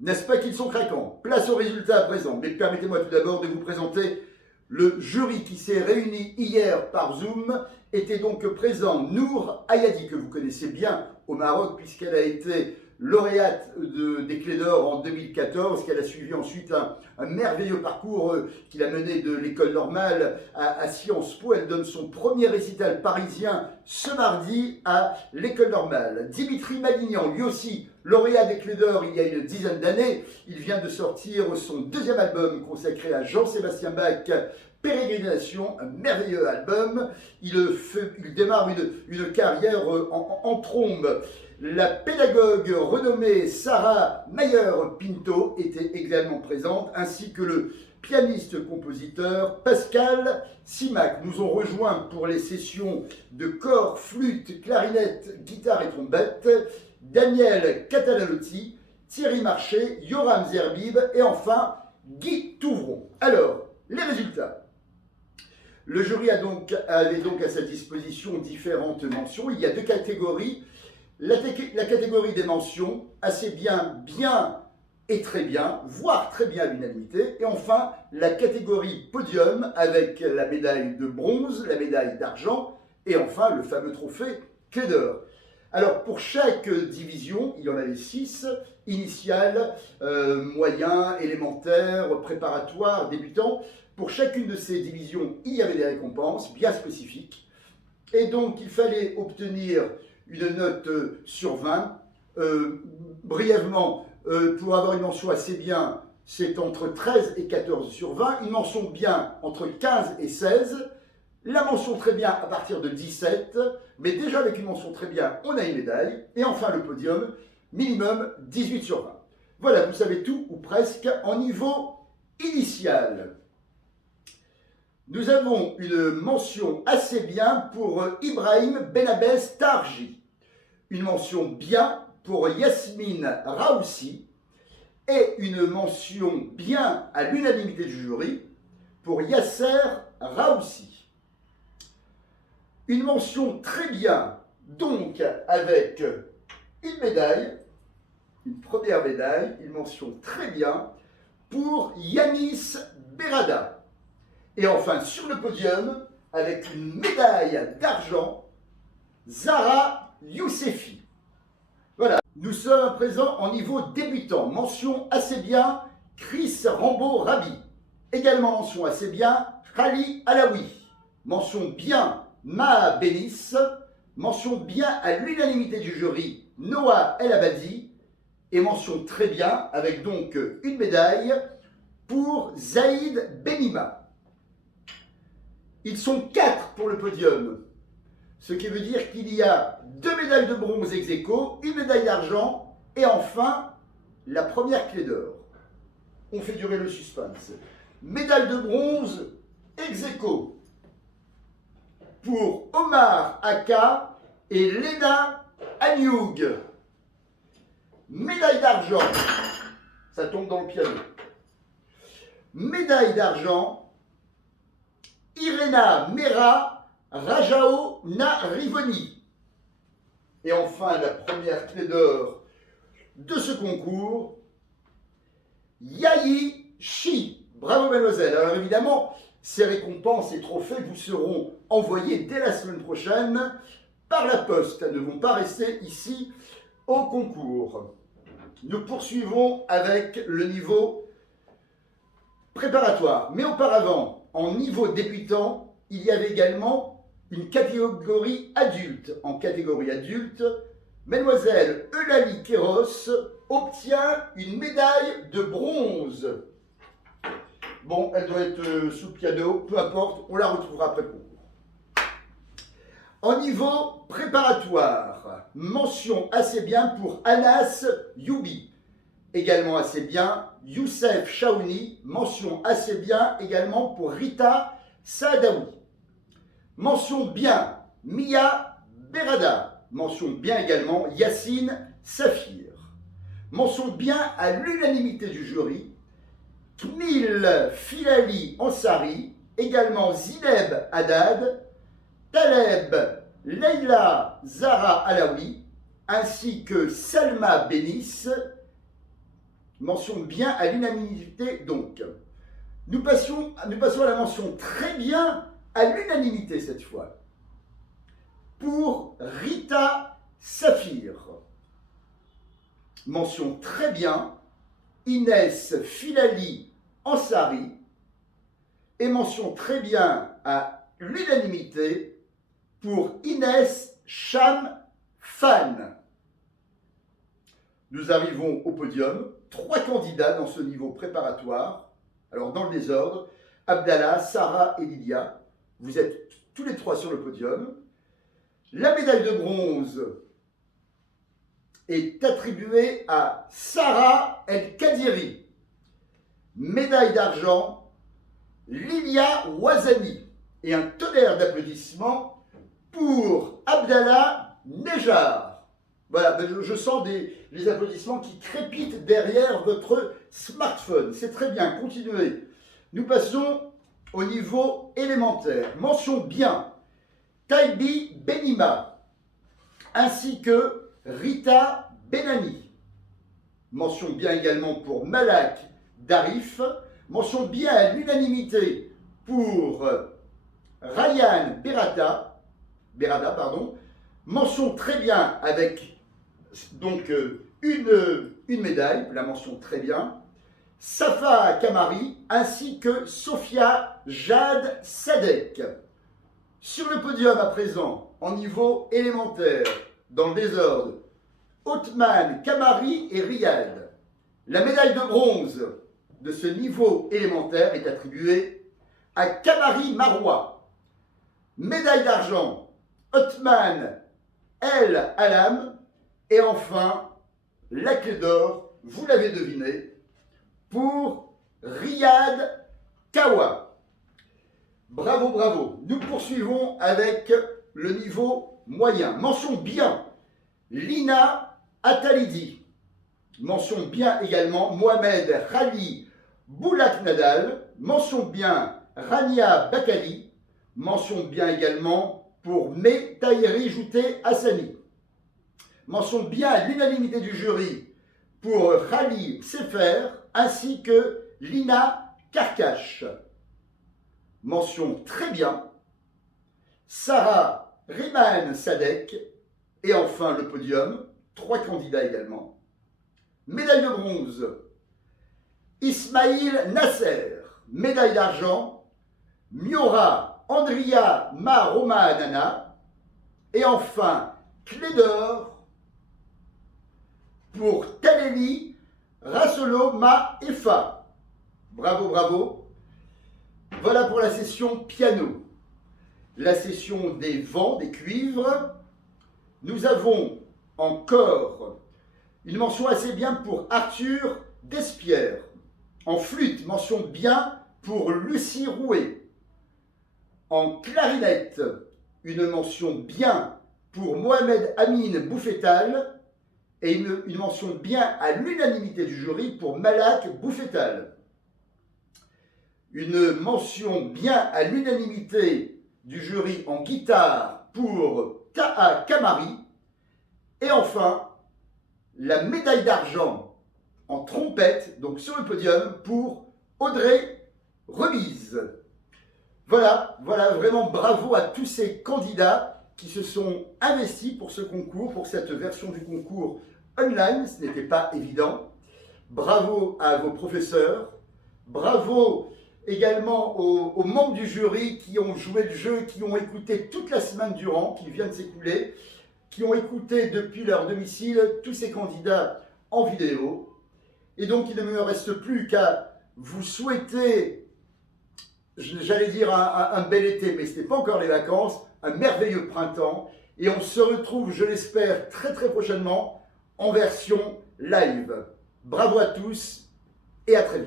N'est-ce pas qu'ils sont craquants? Place aux résultats à présent. Mais permettez-moi tout d'abord de vous présenter le jury qui s'est réuni hier par Zoom. Était donc présent Nour Ayadi, que vous connaissez bien au Maroc, puisqu'elle a été lauréate des Clés d'Or en 2014, qu'elle a suivi ensuite un merveilleux parcours qu'il a mené de l'école normale à Sciences Po. Elle donne son premier récital parisien ce mardi à l'école normale. Dimitri Malignan, lui aussi lauréat des Clés d'Or il y a une dizaine d'années, il vient de sortir son deuxième album consacré à Jean-Sébastien Bach, Pérégrination, un merveilleux album. Il démarre une carrière en trombe. La pédagogue renommée Sarah Mayer-Pinto était également présente, ainsi que le pianiste-compositeur Pascal Simac. Nous ont rejoint pour les sessions de cor, flûte, clarinette, guitare et trompette Daniel Catalanotti, Thierry Marché, Yoram Zerbib et enfin Guy Touvron. Alors, les résultats. Le jury avait donc à sa disposition différentes mentions. Il y a deux catégories. La catégorie des mentions, assez bien, bien et très bien, voire très bien à l'unanimité. Et enfin, la catégorie podium avec la médaille de bronze, la médaille d'argent et enfin le fameux trophée Clé d'Or. Alors pour chaque division, il y en avait 6, initiale, moyen, élémentaire, préparatoire, débutant. Pour chacune de ces divisions, il y avait des récompenses bien spécifiques. Et donc il fallait obtenir une note sur 20. Brièvement, pour avoir une mention assez bien, c'est entre 13 et 14 sur 20. Une mention bien entre 15 et 16. La mention très bien à partir de 17. Mais déjà avec une mention très bien, on a une médaille. Et enfin le podium, minimum 18 sur 20. Voilà, vous savez tout ou presque en niveau initial. Nous avons une mention assez bien pour Ibrahim Benabès Tarji, une mention bien pour Yasmine Raoussi et une mention bien à l'unanimité du jury pour Yasser Raoussi. Une mention très bien, donc avec une médaille, une première médaille, une mention très bien pour Yanis Berada. Et enfin, sur le podium, avec une médaille d'argent, Zara Youssefi. Voilà. Nous sommes à présent en niveau débutant. Mention assez bien, Chris Rambo-Rabi. Également mention assez bien, Khali Alaoui. Mention bien, Maha Benis. Mention bien à l'unanimité du jury, Noah El Abadi. Et mention très bien, avec donc une médaille, pour Zaïd Benima. Ils sont 4 pour le podium, ce qui veut dire qu'il y a 2 médailles de bronze ex aequo, une médaille d'argent et enfin la première Clé d'Or. On fait durer le suspense. Médaille de bronze ex aequo pour Omar Aka et Lena Agnoug. Médaille d'argent, ça tombe dans le piano. Médaille d'argent, Irena Mera Rajao Narivoni. Et enfin, la première Clé d'Or de ce concours, Yayi Shi. Bravo, mademoiselle. Alors évidemment, ces récompenses et trophées vous seront envoyés dès la semaine prochaine par la poste. Elles ne vont pas rester ici au concours. Nous poursuivons avec le niveau préparatoire. Mais auparavant, en niveau débutant, il y avait également une catégorie adulte. En catégorie adulte, mademoiselle Eulalie Kéros obtient une médaille de bronze. Bon, elle doit être sous le piano, peu importe, on la retrouvera après le concours. En niveau préparatoire, mention assez bien pour Anas Youbi. Également assez bien, Youssef Chaouni, mention assez bien également pour Rita Saadaoui. Mention bien, Mia Berada. Mention bien également, Yacine Safir. Mention bien à l'unanimité du jury, Kmil Filali Ansari, également Zineb Haddad, Taleb Leila Zara Alaoui, ainsi que Salma Benis, Mention bien à l'unanimité donc. Nous passons à la mention très bien à l'unanimité cette fois. Pour Rita Saphir. Mention très bien Inès Filali Ansari. Et mention très bien à l'unanimité pour Inès Cham Fan. Nous arrivons au podium. 3 candidats dans ce niveau préparatoire. Alors, dans le désordre, Abdallah, Sarah et Lydia. Vous êtes tous les 3 sur le podium. La médaille de bronze est attribuée à Sarah El Kadiri. Médaille d'argent, Lilia Ouazani. Et un tonnerre d'applaudissements pour Abdallah Nejar. Voilà, je sens les applaudissements qui crépitent derrière votre smartphone. C'est très bien, continuez. Nous passons au niveau élémentaire. Mention bien Taibi Benima, ainsi que Rita Benani. Mention bien également pour Malak Darif. Mention bien à l'unanimité pour Ryan Berada. Mention très bien avec donc une médaille, la mention très bien. Safa Kamari ainsi que Sophia Jade Sadek. Sur le podium à présent, en niveau élémentaire, dans le désordre, Othman Kamari et Riyad. La médaille de bronze de ce niveau élémentaire est attribuée à Kamari Maroua. Médaille d'argent, Othman El Alam. Et enfin, la clé d'or, vous l'avez deviné, pour Riyad Kawa. Bravo, bravo. Nous poursuivons avec le niveau moyen. Mention bien, Lina Atalidi. Mention bien également, Mohamed Khali Boulak Nadal. Mention bien, Rania Bakali. Mention bien également pour Me Tahiri Jouté Hassani. Mention bien à l'unanimité du jury pour Khali Sefer ainsi que Lina Karkash. Mention très bien Sarah Riman Sadek. Et enfin le podium, 3 candidats également. Médaille de bronze, Ismail Nasser. Médaille d'argent, Miora Andria Maroma Nana. Et enfin, clé d'or pour Taleli Rasolo Ma Efa. Bravo, bravo. Voilà pour la session piano. La session des vents, des cuivres. Nous avons encore une mention assez bien pour Arthur Despierre. En flûte, mention bien pour Lucie Rouet. En clarinette, une mention bien pour Mohamed Amin Bouffetal. Et une mention bien à l'unanimité du jury pour Malak Bouffetal. Une mention bien à l'unanimité du jury en guitare pour Taha Kamari. Et enfin, la médaille d'argent en trompette, donc sur le podium, pour Audrey Remise. Voilà, vraiment bravo à tous ces candidats qui se sont investis pour ce concours, pour cette version du concours online. Ce n'était pas évident. Bravo à vos professeurs. Bravo également aux membres du jury qui ont joué le jeu, qui ont écouté toute la semaine durant, qui vient de s'écouler, qui ont écouté depuis leur domicile tous ces candidats en vidéo. Et donc, il ne me reste plus qu'à vous souhaiter, j'allais dire un bel été, mais ce n'est pas encore les vacances, un merveilleux printemps. Et on se retrouve, je l'espère, très très prochainement en version live. Bravo à tous et à très vite.